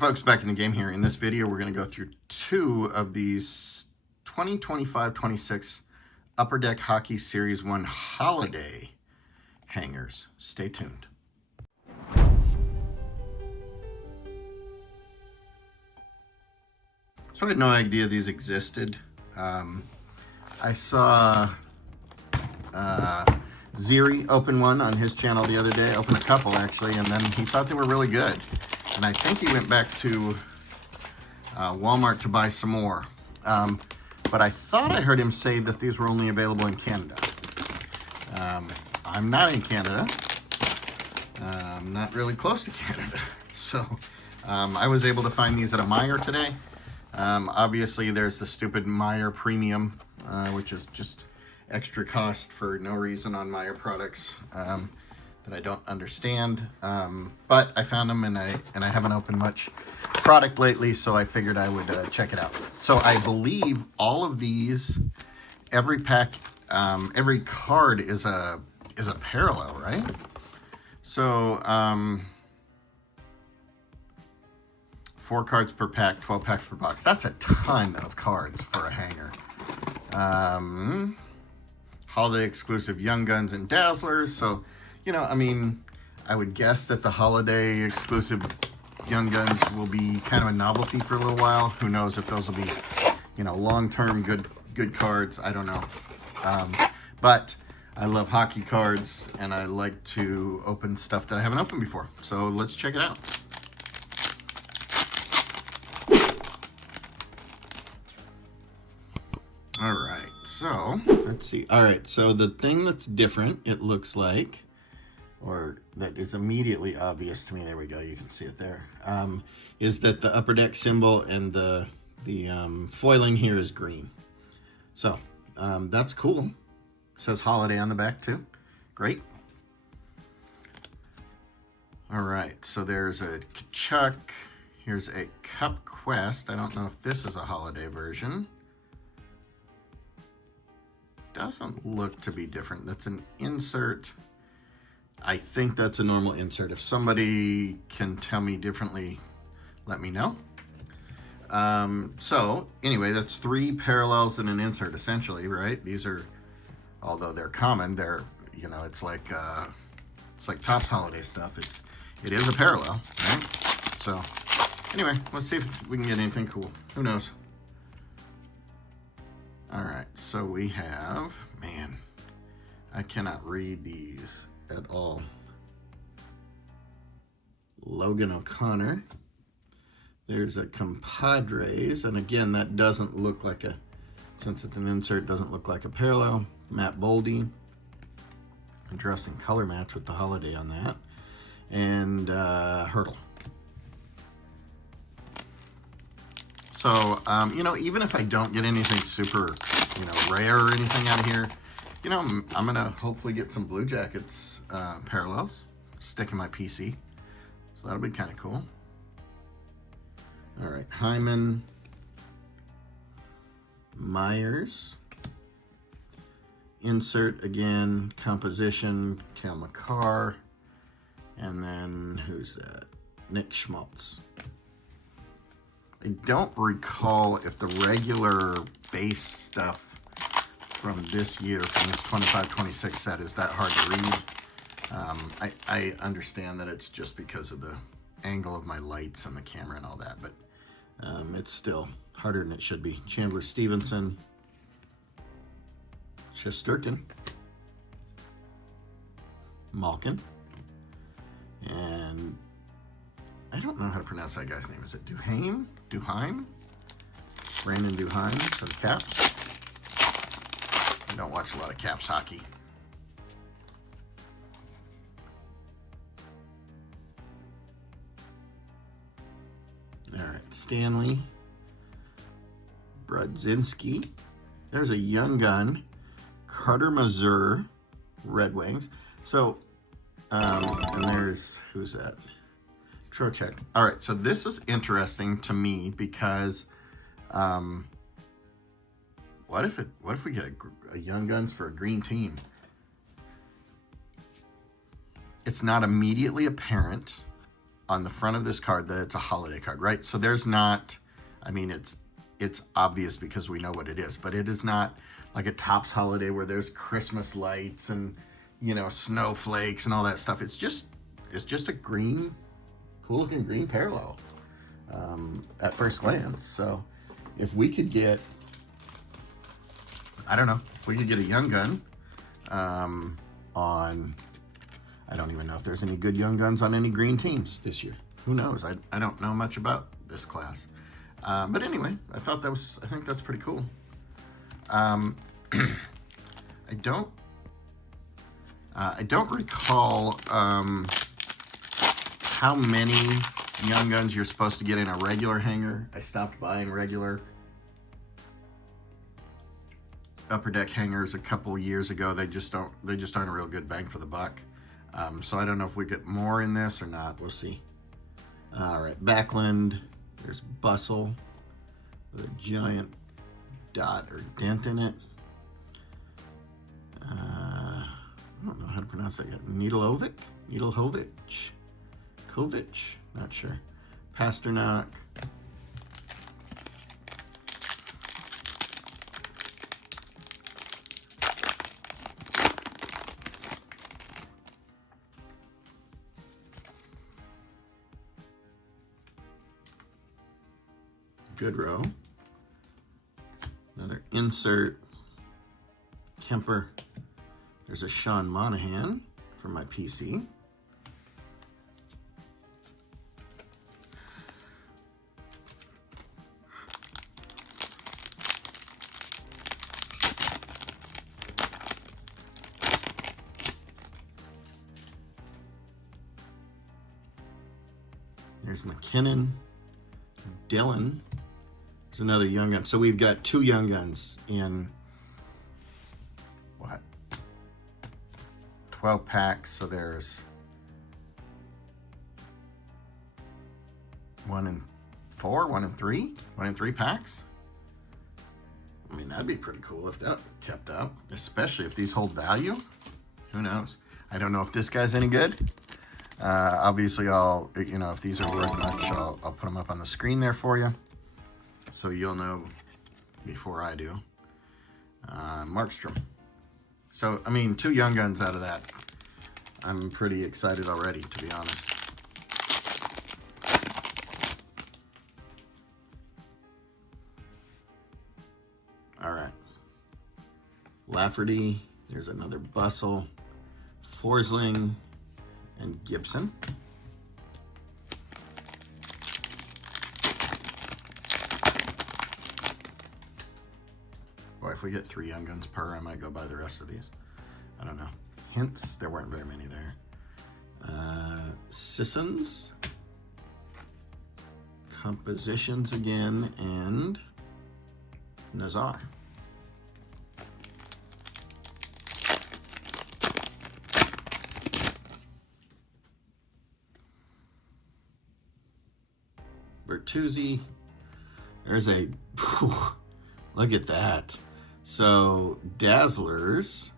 folks, back in the game here. In this video, we're going to go through two of these 2025-26 Upper Deck Hockey Series 1 holiday hangers. Stay tuned. So I had no idea these existed. I saw Ziri open one on his channel the other day, open a couple actually, and then he thought they were really good. And I think he went back to Walmart to buy some more. But I thought I heard him say that these were only available in Canada. I'm not in Canada. I'm not really close to Canada. So I was able to find these at a Meijer today. Obviously, there's the stupid Meijer Premium, which is just extra cost for no reason on Meijer products that I don't understand. But I found them, and I haven't opened much product lately, so I figured I would check it out. So I believe all of these, every pack, every card is a parallel, right? So 4 cards per pack, 12 packs per box. That's a ton of cards for a hanger. Holiday exclusive Young Guns and Dazzlers. So, you know, I mean, I would guess that the holiday exclusive Young Guns will be kind of a novelty for a little while. Who knows if those will be, you know, long-term good cards. I don't know. But I love hockey cards, and I like to open stuff that I haven't opened before. So let's check it out. All right, so let's see. All right, so the thing that's different, it looks like, or that is immediately obvious to me, there we go, you can see it there, is that the Upper Deck symbol and the foiling here is green. So that's cool. It says holiday on the back too. Great. All right, so there's a Kachuk. Here's a Cup Quest. I don't know if this is a holiday version. Doesn't look to be different. That's an insert. I think that's a normal insert. If somebody can tell me differently, let me know. So anyway, that's 3 parallels and an insert essentially, right? These are, although they're common, they're, you know, it's like Topps holiday stuff. It is a parallel, right? So anyway, let's see if we can get anything cool. Who knows? All right, so we have, man, I cannot read these at all. Logan O'Connor. There's a Compadres, and again, that doesn't look like a, since it's an insert, doesn't look like a parallel. Matt Boldy. Interesting color match with the holiday on that. And Hurdle. So, you know, even if I don't get anything super, you know, rare or anything out of here, you know, I'm going to hopefully get some Blue Jackets parallels, stick in my PC. So that'll be kind of cool. All right, Hyman, Myers, insert again, composition, Cal McCarr, and then who's that? Nick Schmaltz. I don't recall if the regular base stuff from this year, from this 25-26 set, is that hard to read. I understand that it's just because of the angle of my lights and the camera and all that, but it's still harder than it should be. Chandler Stevenson, Shesterkin, Malkin, and I don't know how to pronounce that guy's name. Is it Duhaime? Duhaime? Brandon Duhaime for the Caps. I don't watch a lot of Caps hockey. All right, Stanley. Brodzinski. There's a Young Gun. Carter Mazur, Red Wings. So, and there's, who's that? Trocheck. All right, so this is interesting to me because what if we get a Young Guns for a green team? It's not immediately apparent on the front of this card that it's a holiday card, right? So there's not, I mean, it's obvious because we know what it is, but it is not like a Topps holiday where there's Christmas lights and, you know, snowflakes and all that stuff. It's just a green, cool looking green parallel at first glance. So if we could get, I don't know, if we could get a young gun on, I don't even know if there's any good young guns on any green teams this year. Who knows? I don't know much about this class. But anyway, I think that's pretty cool. I don't recall how many young guns you're supposed to get in a regular hanger. I stopped buying regular upper deck hangers a couple years ago. They just aren't a real good bang for the buck. So I don't know if we get more in this or not. We'll see. All right, Backland. There's Bustle with a giant dot or dent in it. I don't know how to pronounce that yet. Needlehovic, Kovic, not sure. Pasternak. Goodrow. Another insert. Kemper. There's a Sean Monahan for my PC. There's McKinnon. Dylan. There's another young gun. So we've got two young guns in what? 12 packs. So there's 1 in 4, 1 in 3, 1 in 3 packs. I mean, that'd be pretty cool if that kept up, especially if these hold value. Who knows? I don't know if this guy's any good. Obviously, if these are worth much, I'll put them up on the screen there for you, so you'll know before I do. Markstrom. So, I mean, 2 young guns out of that. I'm pretty excited already, to be honest. All right. Lafferty. There's another Bustle. Forsling. And Gibson. Boy, if we get 3 young guns per, I might go buy the rest of these. I don't know. Hints, there weren't very many there. Sissons. Compositions again, and Nazar. Bertuzzi. There's a, look at that. So Dazzlers,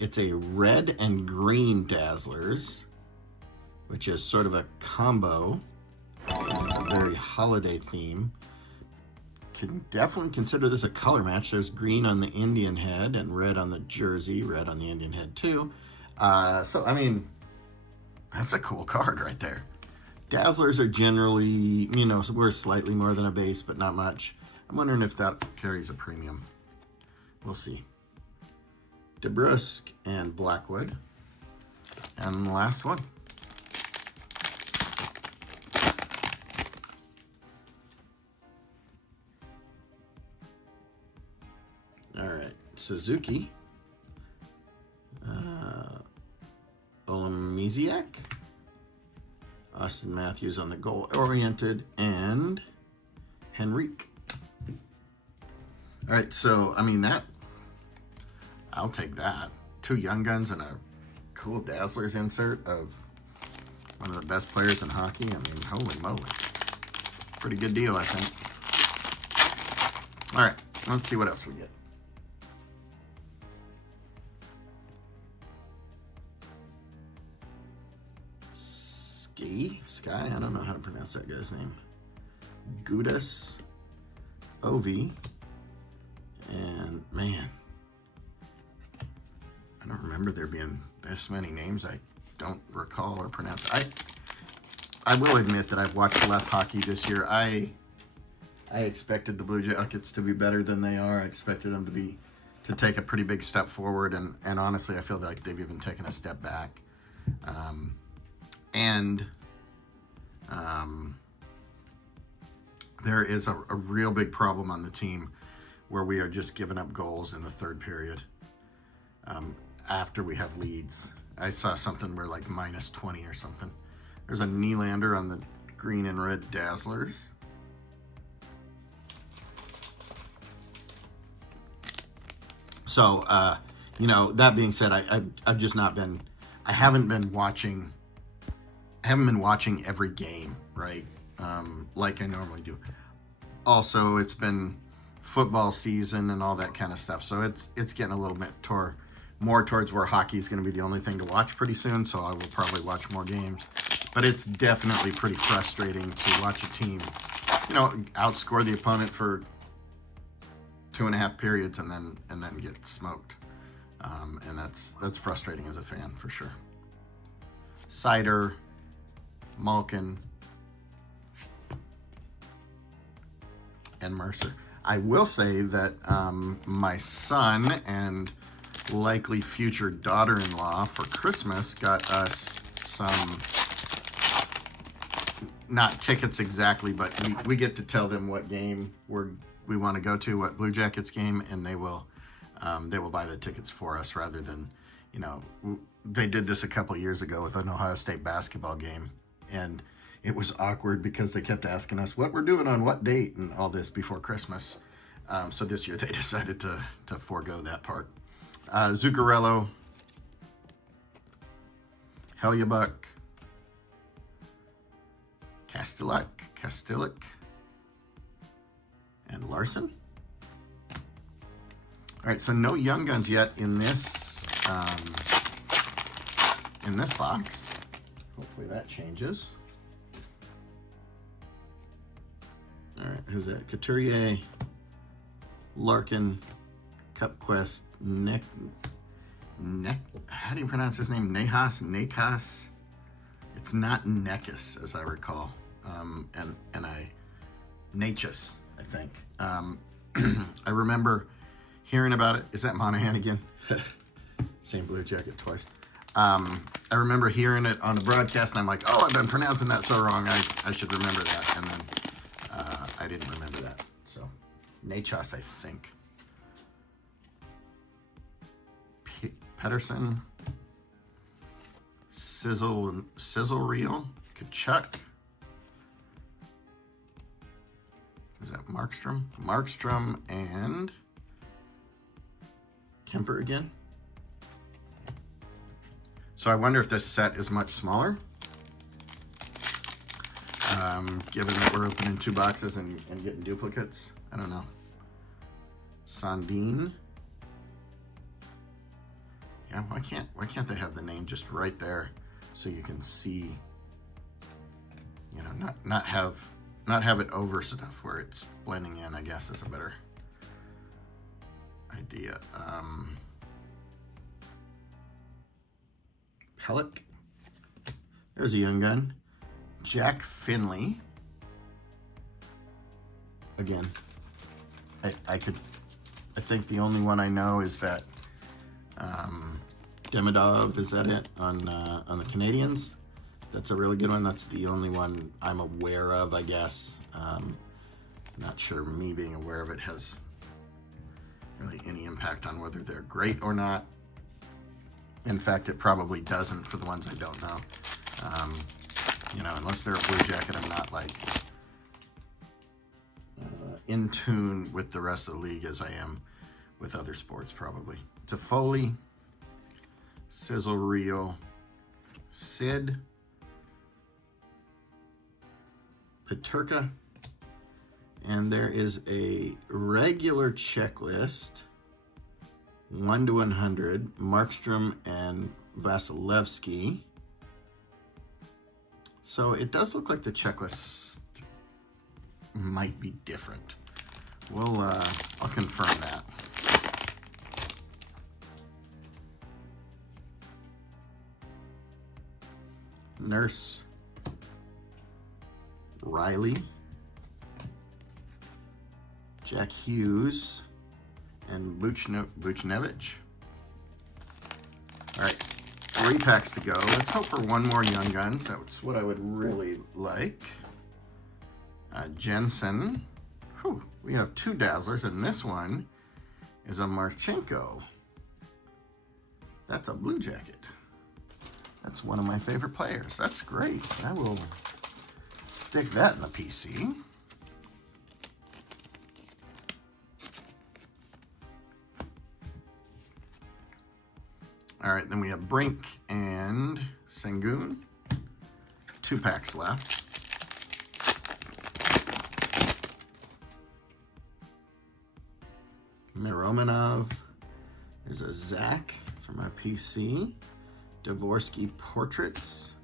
it's a red and green Dazzlers, which is sort of a combo. It's a very holiday theme. Can definitely consider this a color match. There's green on the Indian head and red on the jersey, red on the Indian head too. So, I mean, that's a cool card right there. Dazzlers are generally, worth slightly more than a base, but not much. I'm wondering if that carries a premium. We'll see. DeBrusque and Blackwood. And the last one. All right, Suzuki. Olemiziak. Austin Matthews on the goal-oriented, and Henrique. All right, so, I mean, I'll take that. 2 young guns and a cool Dazzlers insert of one of the best players in hockey. I mean, holy moly. Pretty good deal, I think. All right, let's see what else we get. guy. I don't know how to pronounce that guy's name. Gudas Ovi. And man, I don't remember there being this many names I don't recall or pronounce. I will admit that I've watched less hockey this year. I expected the Blue Jackets to be better than they are. I expected them to take a pretty big step forward, and honestly, I feel like they've even taken a step back. There is a real big problem on the team where we are just giving up goals in the third period after we have leads. I saw something where like minus 20 or something. There's a Nylander on the green and red Dazzlers. So, that being said, I've just not been, I haven't been watching every game, right? Like I normally do. Also, it's been football season and all that kind of stuff. So it's getting a little bit more towards where hockey is going to be the only thing to watch pretty soon. So I will probably watch more games. But it's definitely pretty frustrating to watch a team, outscore the opponent for 2.5 periods and then get smoked. And that's frustrating as a fan for sure. Cider, Malkin, and Mercer. I will say that my son and likely future daughter-in-law for Christmas got us some, not tickets exactly, but we get to tell them what game we want to go to, what Blue Jackets game, and they will buy the tickets for us rather than, they did this a couple years ago with an Ohio State basketball game, and it was awkward because they kept asking us what we're doing on what date and all this before Christmas. So this year they decided to forego that part. Zuccarello, Hellyabuck, Kastilik, and Larson. All right, so no young guns yet in this box. Hopefully that changes. All right, who's that? Couturier, Larkin, Cupquest, how do you pronounce his name? Nekas. It's not Nekas, as I recall. Nachas, I think. I remember hearing about it. Is that Monahan again? Same Blue Jacket twice. I remember hearing it on the broadcast, and I'm like, oh, I've been pronouncing that so wrong. I should remember that. And then I didn't remember that. So, Nachas, I think. Pedersen. Sizzle Reel. Kachuk. Who's that? Markstrom and Kemper again. So I wonder if this set is much smaller, given that we're opening 2 boxes and getting duplicates. I don't know. Sandin. Yeah, why can't they have the name just right there so you can see? Not have it over stuff where it's blending in, I guess, is a better idea. Pellick. There's a young gun. Jack Finley. Again, I think the only one I know is that Demidov, is that it, on the Canadians? That's a really good one. That's the only one I'm aware of, I guess. Not sure me being aware of it has really any impact on whether they're great or not. In fact, it probably doesn't for the ones I don't know. Unless they're a Blue Jacket, I'm not like in tune with the rest of the league as I am with other sports, probably. Toffoli, Sizzle Reel, Sid, Peterka, and there is a regular checklist, 1 to 100, Markstrom and Vasilevsky. So it does look like the checklist might be different. I'll confirm that. Nurse, Riley, Jack Hughes, and Buchnevich. All right, 3 packs to go. Let's hope for one more Young Guns. That's what I would really like. Jensen. Whew, we have 2 Dazzlers, and this one is a Marchenko. That's a Blue Jacket. That's one of my favorite players. That's great. I will stick that in the PC. All right, then we have Brink and Sengun. 2 packs left. Miromanov. There's a Zach from our PC. Dvorsky Portraits,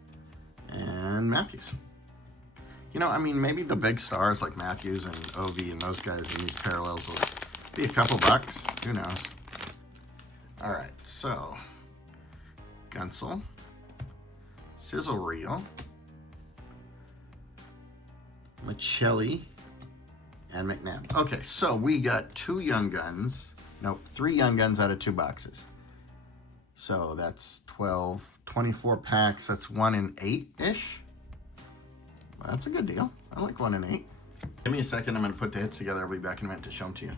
and Matthews. You know, I mean, maybe the big stars like Matthews and OV and those guys in these parallels will be a couple bucks. Who knows? All right, so Gunsel, Sizzle Reel, Michelli, and McNabb. Okay, so we got 2 Young Guns. Nope, 3 Young Guns out of 2 boxes. So that's 12, 24 packs. That's 1 in 8-ish. Well, that's a good deal. I like 1 in 8. Give me a second. I'm going to put the hits together. I'll be back in a minute to show them to you.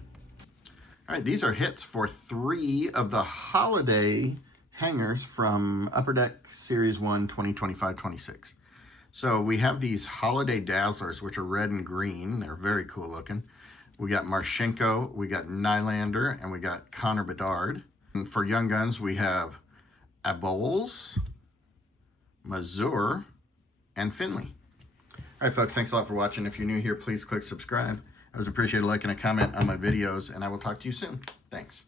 All right, these are hits for 3 of the holiday hangers from Upper Deck Series 1 2025-26. So we have these holiday dazzlers, which are red and green. They're very cool looking. We got Marchenko, we got Nylander, and we got Connor Bedard. And for Young Guns, we have Abols, Mazur, and Finley. All right, folks, thanks a lot for watching. If you're new here, please click subscribe. I always appreciate a like and a comment on my videos, and I will talk to you soon. Thanks.